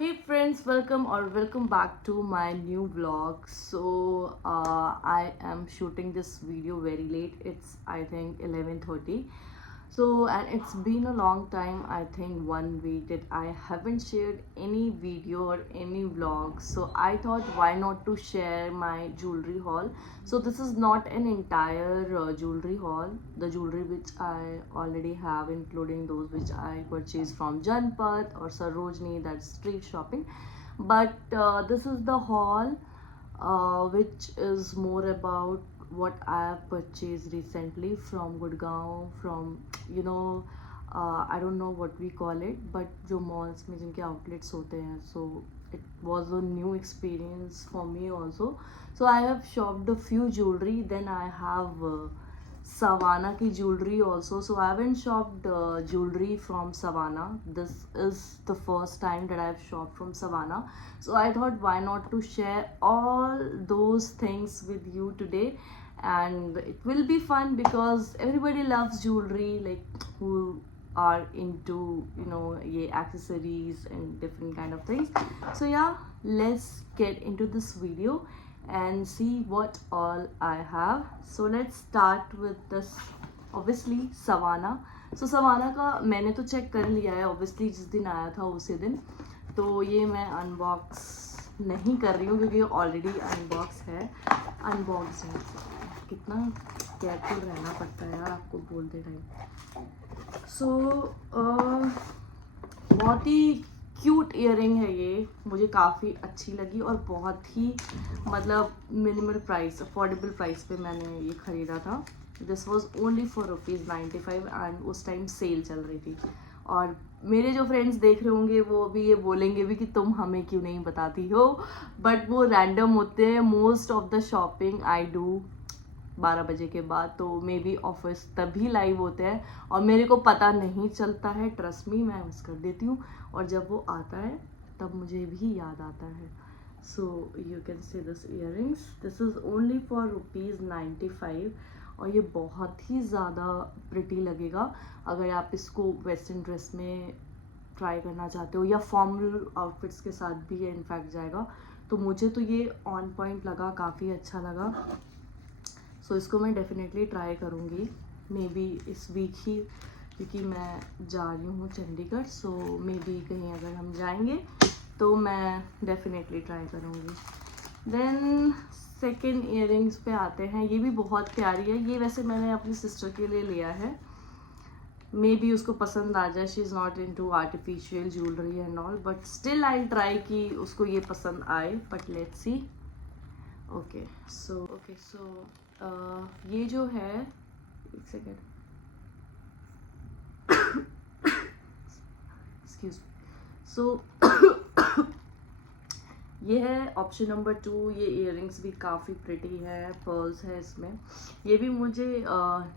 Hey friends, welcome back to my new vlog. I am shooting this video very late. It's I think 11:30. And it's been a long time, I think 1 week that I haven't shared any video or any vlog. So I thought why not to share my jewelry haul. So this is not an entire jewelry haul. The jewelry which I already have, including those which I purchased from Janpat or Sarojini, that's street shopping. But this is the haul which is more about what I have purchased recently from Gurgaon, from I don't know what we call it, but जो malls में जिनके outlets होते हैं, so it was a new experience for me also. So I have shopped a few jewelry, then I have Savannah ki jewelry also. So I haven't shopped jewelry from Savannah. This is the first time that I've shopped from Savannah. So I thought why not to share all those things with you today, and it will be fun because everybody loves jewelry, like who are into ye accessories and different kind of things. So yeah, let's get into this video and see what all I have. So let's start with this, obviously Savannah. So Savannah का मैंने तो check कर लिया है obviously, जिस दिन आया था उसी दिन. तो ये मैं अनबॉक्स नहीं कर रही हूँ क्योंकि ये ऑलरेडी अनबॉक्स है. अनबॉक्स है, कितना केयरफुल रहना पड़ता है यार आपको बोलते टाइम. सो बहुत ही क्यूट ईयरिंग है ये, मुझे काफ़ी अच्छी लगी और बहुत ही मतलब मिनिमल प्राइस, अफोर्डेबल प्राइस पे मैंने ये ख़रीदा था. This was only for ₹95 and उस टाइम सेल चल रही थी. और मेरे जो फ्रेंड्स देख रहे होंगे वो भी ये बोलेंगे भी कि तुम हमें क्यों नहीं बताती हो, बट वो रैंडम होते हैं. Most of the shopping I do 12 बजे के बाद, तो मे बी ऑफर्स तभी लाइव होते हैं और मेरे को पता नहीं चलता है. ट्रस्ट मी, मैं मिस कर देती हूँ और जब वो आता है तब मुझे भी याद आता है. So you can see this earrings, this is only for ₹95 और ये बहुत ही ज़्यादा प्रिटी लगेगा अगर आप इसको वेस्टर्न ड्रेस में ट्राई करना चाहते हो या फॉर्मल आउटफिट्स के साथ भी ये इनफैक्ट जाएगा. तो मुझे तो ये ऑन पॉइंट लगा, काफ़ी अच्छा लगा. सो इसको मैं डेफिनेटली ट्राई करूँगी मे बी इस वीक ही, क्योंकि मैं जा रही हूँ चंडीगढ़. सो मे बी कहीं अगर हम जाएंगे तो मैं डेफिनेटली ट्राई करूँगी. देन सेकेंड ईयरिंग्स पे आते हैं. ये भी बहुत प्यारी है. ये वैसे मैंने अपनी सिस्टर के लिए लिया है, मे बी उसको पसंद आ जाए. She is not into artificial jewellery and all, but still I try कि उसको ये पसंद आए. But let's see. Okay so ये जो है, एक सेकेंड, एक्सक्यूज. सो ये है ऑप्शन नंबर 2. ये इयररिंग्स भी काफ़ी प्रिटी है, पर्ल्स है इसमें. ये भी मुझे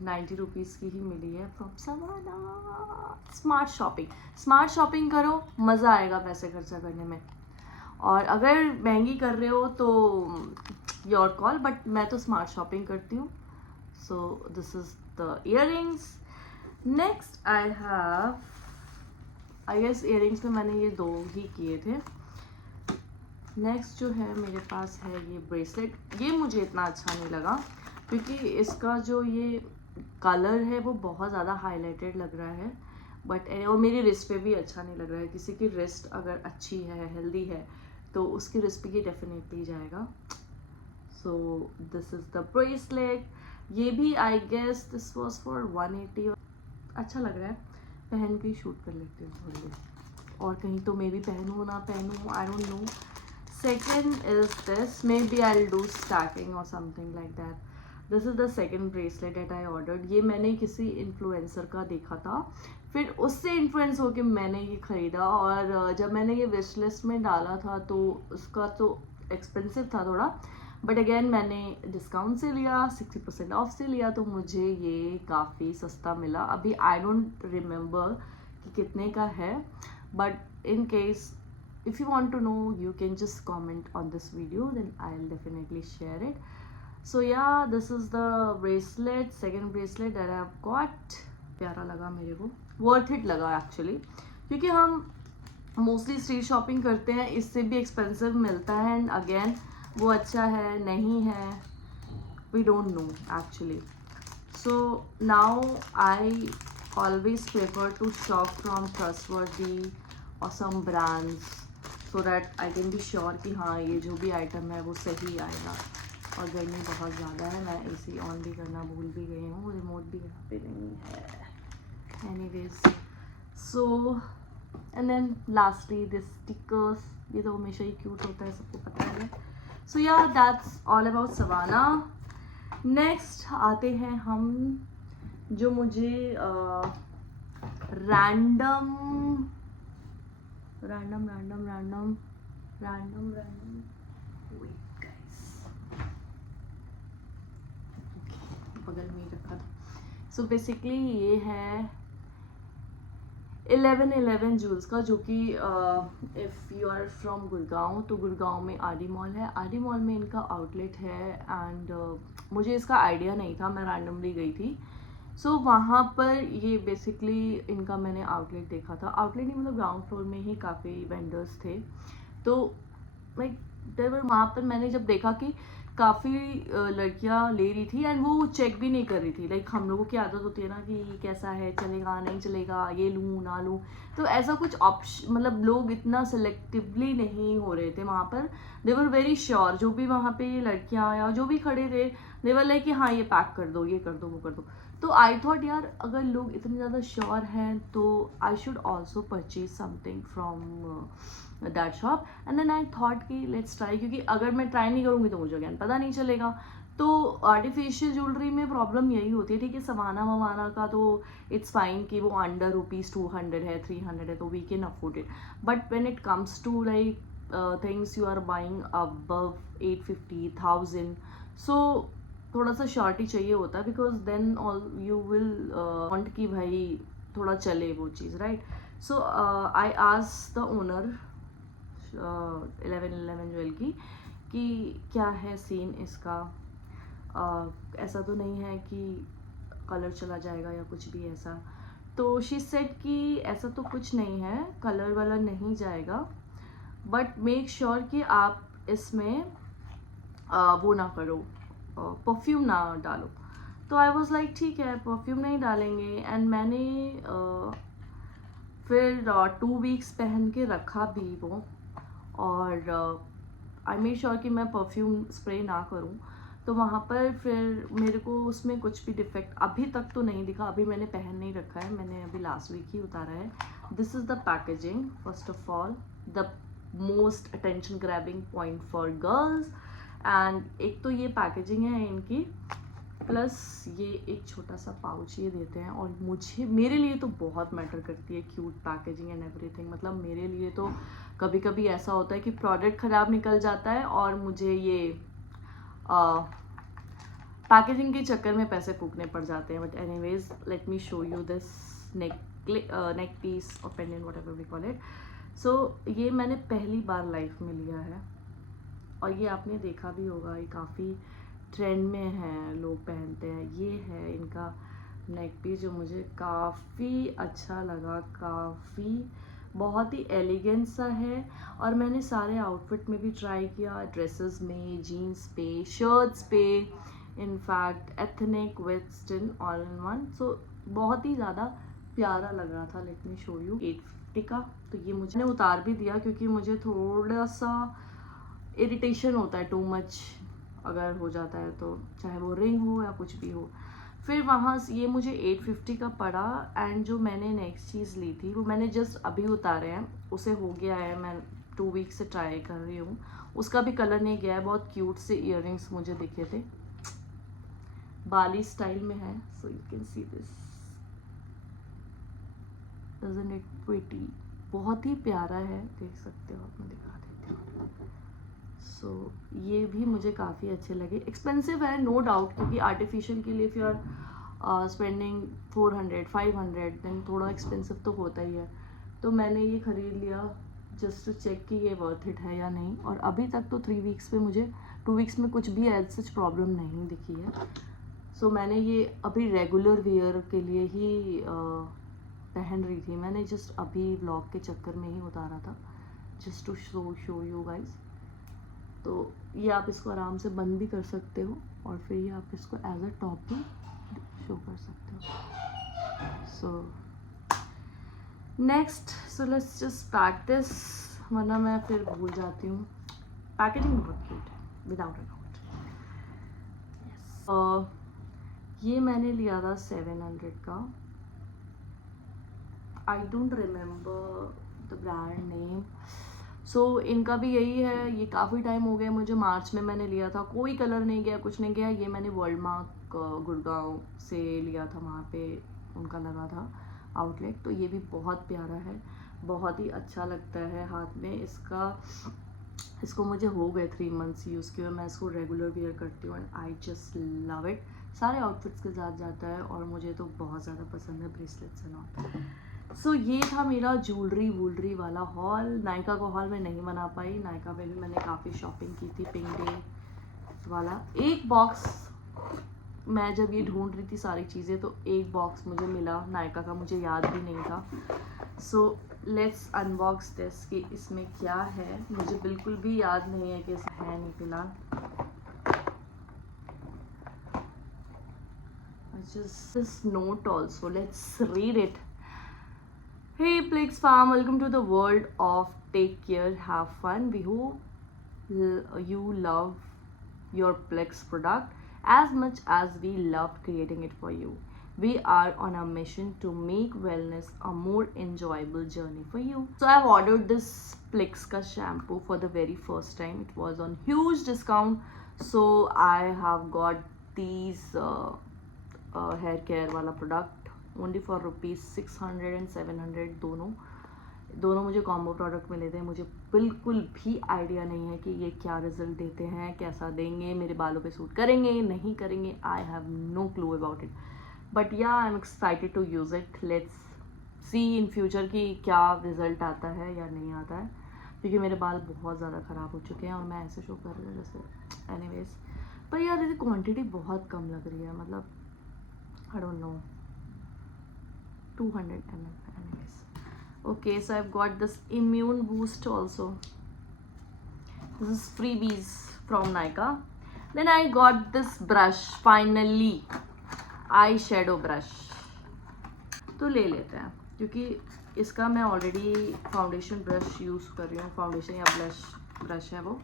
90 रुपीज़ की ही मिली है फ्रॉम सवाना. स्मार्ट शॉपिंग करो, मज़ा आएगा पैसे खर्चा करने में. और अगर महंगी कर रहे हो तो योर कॉल, बट मैं तो स्मार्ट शॉपिंग करती हूँ. So this is the earrings. Next I have, I guess earrings में मैंने ये 2 ही किए थे. नेक्स्ट जो है मेरे पास है ये ब्रेसलेट. ये मुझे इतना अच्छा नहीं लगा क्योंकि इसका जो ये कलर है वो बहुत ज़्यादा हाईलाइटेड लग रहा है. बट और मेरी रिस्ट पे भी अच्छा नहीं लग रहा है. किसी की रिस्ट अगर अच्छी है, हेल्दी है, तो उसकी रिस्ट पे ये डेफिनेटली जाएगा. So this is the bracelet. ये भी I guess this was for 180. अच्छा लग रहा है, पहन के शूट कर लेते हैं थोड़ी देर, और कहीं तो मे बी पहनूँ ना पहनूँ, I don't know. Second is this, maybe I'll do stacking or something like that. This is the second bracelet that I ordered. ये मैंने किसी इन्फ्लुएंसर का देखा था, फिर उससे इन्फ्लुएंस होके मैंने ये ख़रीदा. और जब मैंने ये विश लिस्ट में डाला था तो उसका तो एक्सपेंसिव था थोड़ा, बट अगेन मैंने डिस्काउंट से लिया, 60% ऑफ से लिया, तो मुझे ये काफ़ी सस्ता मिला. अभी आई डोंट रिमेंबर कि कितने का है, but in case if you want to know, you can just comment on this video, then I'll definitely share it. So yeah, this is the bracelet, second bracelet that I've got. प्यारा लगा मेरे को, worth it लगा actually, क्योंकि हम mostly street shopping करते हैं, इससे भी एक्सपेंसिव मिलता है एंड अगेन वो अच्छा है नहीं है, we don't know actually. So now I always prefer to shop from trustworthy or some brands so that I can be sure कि हाँ ये जो भी आइटम है वो सही आएगा. और गर्मी बहुत ज़्यादा है, मैं एसी ऑन भी करना भूल भी गई हूँ, रिमोट भी यहाँ पे नहीं है. Anyways, so and then lastly this stickers, ये तो हमेशा ही क्यूट होता है, सबको पता है. सो या that's all about Savana. Next आते हैं हम, जो मुझे रैंडम बगल में ही रखा था. सो बेसिकली ये है 1111 जूल्स का, जो कि if you are from Gurgaon तो गुड़गांव में आरडी मॉल है. आरडी मॉल में इनका आउटलेट है एंड मुझे इसका आइडिया नहीं था, मैं रैंडमली गई थी. सो वहाँ पर ये बेसिकली इनका मैंने आउटलेट देखा था. आउटलेट नहीं मतलब ग्राउंड फ्लोर में ही काफ़ी वेंडर्स थे. तो लाइक वहाँ पर मैंने जब देखा कि काफ़ी लड़कियां ले रही थी एंड वो चेक भी नहीं कर रही थी. लाइक हम लोगों की आदत होती है ना कि कैसा है, चलेगा नहीं चलेगा, ये लूँ ना लूँ. तो ऐसा कुछ ऑप्शन, मतलब लोग इतना सेलेक्टिवली नहीं हो रहे थे वहाँ पर. दे वर वेरी श्योर, जो भी वहाँ पे लड़कियाँ या जो भी खड़े थे, दे वर लाइक कि हाँ ये पैक कर दो, ये कर दो, वो कर दो. तो आई थॉट यार अगर लोग इतने ज़्यादा श्योर हैं तो I should also purchase something from that shop. And then I thought कि लेट्स ट्राई, क्योंकि अगर मैं ट्राई नहीं करूँगी तो मुझे अगेन पता नहीं चलेगा. तो आर्टिफिशियल ज्वेलरी में प्रॉब्लम यही होती है. ठीक है, सवाना ववाना का तो इट्स फाइन कि वो अंडर ₹200 है, 300 है, तो we can afford it. But when it comes to like things you are buying above 850,000, so थोड़ा सा शॉर्ट ही चाहिए होता है, because then all you will want कि भाई थोड़ा चले वो चीज़, right. So I asked the owner 1111 jewel की कि क्या है सीन इसका, ऐसा तो नहीं है कि कलर चला जाएगा या कुछ भी ऐसा. तो शी सेड कि ऐसा तो कुछ नहीं है, कलर वाला नहीं जाएगा, बट मेक श्योर कि आप इसमें वो ना करो, परफ्यूम ना डालो. तो आई वॉज लाइक ठीक है, परफ्यूम नहीं डालेंगे. एंड मैंने फिर 2 वीक्स पहन के रखा भी वो, और आई मेक श्योर कि मैं परफ्यूम स्प्रे ना करूं. तो वहाँ पर फिर मेरे को उसमें कुछ भी डिफेक्ट अभी तक तो नहीं दिखा. अभी मैंने पहन नहीं रखा है, मैंने अभी लास्ट वीक ही उतारा है. This is the packaging. First of all the most attention grabbing point for girls. And एक तो ये पैकेजिंग है इनकी, प्लस ये एक छोटा सा पाउच ये देते हैं. और मेरे लिए तो बहुत मैटर करती है क्यूट पैकेजिंग एंड एवरीथिंग. मतलब मेरे लिए तो कभी कभी ऐसा होता है कि प्रोडक्ट ख़राब निकल जाता है और मुझे ये पैकेजिंग के चक्कर में पैसे फूकने पड़ जाते हैं. But anyways, let me show you this neck piece और pendant, whatever we call it. So ये मैंने पहली बार लाइफ में लिया है, और ये आपने देखा भी होगा, ये काफ़ी ट्रेंड में है, लोग पहनते हैं. ये है इनका नेक पीस जो मुझे काफ़ी अच्छा लगा. काफ़ी बहुत ही एलिगेंट सा है, और मैंने सारे आउटफिट में भी ट्राई किया, ड्रेसेस में, जीन्स पे, शर्ट्स पे, in fact ethnic, western, all in one. So बहुत ही ज़्यादा प्यारा लग रहा था. Late me show you. 850 का. तो ये मुझे उतार भी दिया क्योंकि मुझे थोड़ा सा इरिटेशन होता है, टू मच अगर हो जाता है तो, चाहे वो रिंग हो या कुछ भी हो. फिर वहाँ ये मुझे 850 का पड़ा. एंड जो मैंने नेक्स्ट चीज़ ली थी वो मैंने जस्ट अभी उतारे हैं, उसे हो गया है, मैं 2 वीक से ट्राई कर रही हूँ. उसका भी कलर नहीं गया है. बहुत क्यूट से इयररिंग्स मुझे दिखे थे, बाली स्टाइल में है. So you can see this, doesn't it pretty. बहुत ही प्यारा है, देख सकते हो आप, मैं दिखा देती हूँ. सो ये भी मुझे काफ़ी अच्छे लगे. एक्सपेंसिव है नो डाउट, क्योंकि आर्टिफिशियल के लिए if you are spending 400-500 then थोड़ा एक्सपेंसिव तो होता ही है. तो मैंने ये ख़रीद लिया जस्ट टू चेक कि ये वर्थ इट है या नहीं. और अभी तक तो 3 वीक्स पे मुझे 2 वीक्स में कुछ भी एज सच प्रॉब्लम नहीं दिखी है. सो मैंने ये अभी रेगुलर वेयर के लिए ही पहन रही थी, मैंने जस्ट अभी व्लॉग के चक्कर में ही उतारा था, just to show you guys. तो ये आप इसको आराम से बंद भी कर सकते हो और फिर ये आप इसको एज अ टॉप भी शो कर सकते हो। So next, so let's just pack this, वरना मैं फिर भूल जाती हूँ। पैकेजिंग बहुत क्यूट है विदाउट अ डाउट। ये मैंने लिया था 700 का, I don't remember the brand name. So इनका भी यही है, ये काफ़ी टाइम हो गया मुझे, मार्च में मैंने लिया था, कोई कलर नहीं गया, कुछ नहीं गया। ये मैंने वर्ल्ड मार्क गुड़गांव से लिया था, वहाँ पे उनका लगा था आउटलेट। तो ये भी बहुत प्यारा है, बहुत ही अच्छा लगता है हाथ में इसको मुझे हो गए 3 मंथ्स यूज़ किए, मैं इसको रेगुलर वेयर करती हूँ and I just love it. सारे आउटफिट्स के साथ जाता है और मुझे तो बहुत ज़्यादा पसंद है, ब्रेसलेट्स एंड ऑल। सो ये था मेरा ज्वेलरी वाला हॉल। नायका का हॉल मैं नहीं बना पाई, नायका पे भी मैंने काफ़ी शॉपिंग की थी, पिंक डे वाला। एक बॉक्स मैं जब ये ढूंढ रही थी सारी चीज़ें, तो एक बॉक्स मुझे मिला नायका का, मुझे याद भी नहीं था। सो लेट्स अनबॉक्स दिस कि इसमें क्या है, मुझे बिल्कुल भी याद नहीं है कि इसमें है नहीं फिलहाल। Just this note also, let's read it. Hey Plex Farm, welcome to the world of take care, have fun. We hope you love your Plex product as much as we loved creating it for you. We are on a mission to make wellness a more enjoyable journey for you. So I've ordered this Plex ka shampoo for the very first time. It was on huge discount. So I have got these hair care वाला product only for ₹600 and 700, दोनों मुझे combo product मिले थे। मुझे बिल्कुल भी idea नहीं है कि ये क्या रिजल्ट देते हैं, कैसा देंगे, मेरे बालों पे सूट करेंगे नहीं करेंगे, I have no clue about it. But yeah I am excited to use it. Let's see in future कि क्या रिजल्ट आता है या नहीं आता है, क्योंकि मेरे बाल बहुत ज़्यादा ख़राब हो चुके हैं और मैं ऐसे शो कर रही हूँ जैसे एनीवेज। पर यार इसकी क्वांटिटी बहुत कम लग रही है, मतलब I don't know, 200 ml anyways. Okay, so I've got this immune boost also. This is freebies from Nykaa. Then I got this brush, finally, eyeshadow brush. तो ले लेते हैं, क्योंकि इसका मैं ऑलरेडी फाउंडेशन ब्रश यूज़ कर रही हूँ, फाउंडेशन या ब्रश है वो,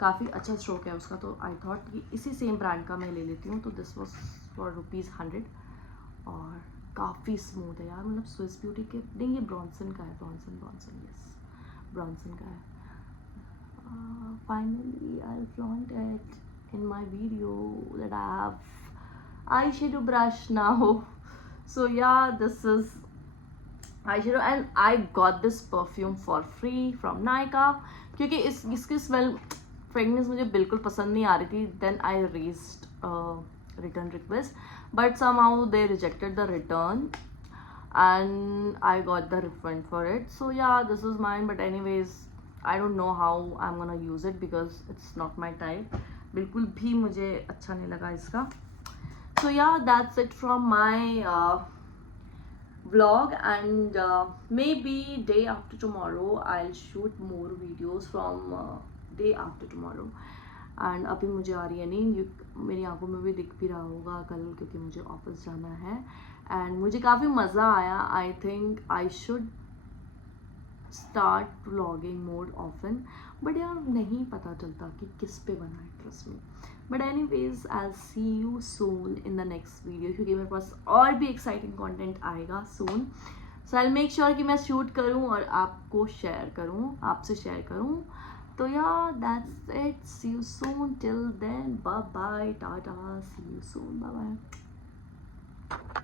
काफ़ी अच्छा स्ट्रोक है उसका। तो आई थॉट कि इसी सेम ब्रांड का मैं ले लेती हूँ। तो दिस वॉज फॉर ₹100 और काफ़ी स्मूथ है यार, मतलब स्विस ब्यूटी के नहीं, ये ब्रॉन्सन का है, ब्रॉन्सन यस, ब्रॉन्सन का है। Finally I flaunt it in my video that I have eyeshadow brush now. So yeah, this is eyeshadow and I got this perfume for free from Nykaa, क्योंकि इसकी smell fragrance मुझे बिल्कुल पसंद नहीं आ रही थी। Then I raised return request, but somehow they rejected the return and I got the refund for it. So yeah, this is mine, but anyways I don't know how I'm gonna use it because it's not my type, बिल्कुल भी मुझे अच्छा नहीं लगा इसका। So yeah, that's it from my vlog, and maybe day after tomorrow I'll shoot more videos from day after tomorrow. And अभी मुझे आ रही है नींद, मेरी आंखों में भी दिख भी रहा होगा कल, क्योंकि मुझे ऑफिस जाना है। एंड मुझे काफ़ी मज़ा आया, I think I should start vlogging more often, but यार नहीं पता चलता कि किस पे बनाए, trust me. But anyways I will see you soon in the next video, क्योंकि मेरे पास और भी एक्साइटिंग कंटेंट आएगा सून। सो आई विल मेक श्योर कि मैं शूट करूँ और आपको शेयर करूँ, आपसे शेयर करूँ। So yeah, that's it. See you soon. Till then, bye bye, tata. See you soon. Bye bye.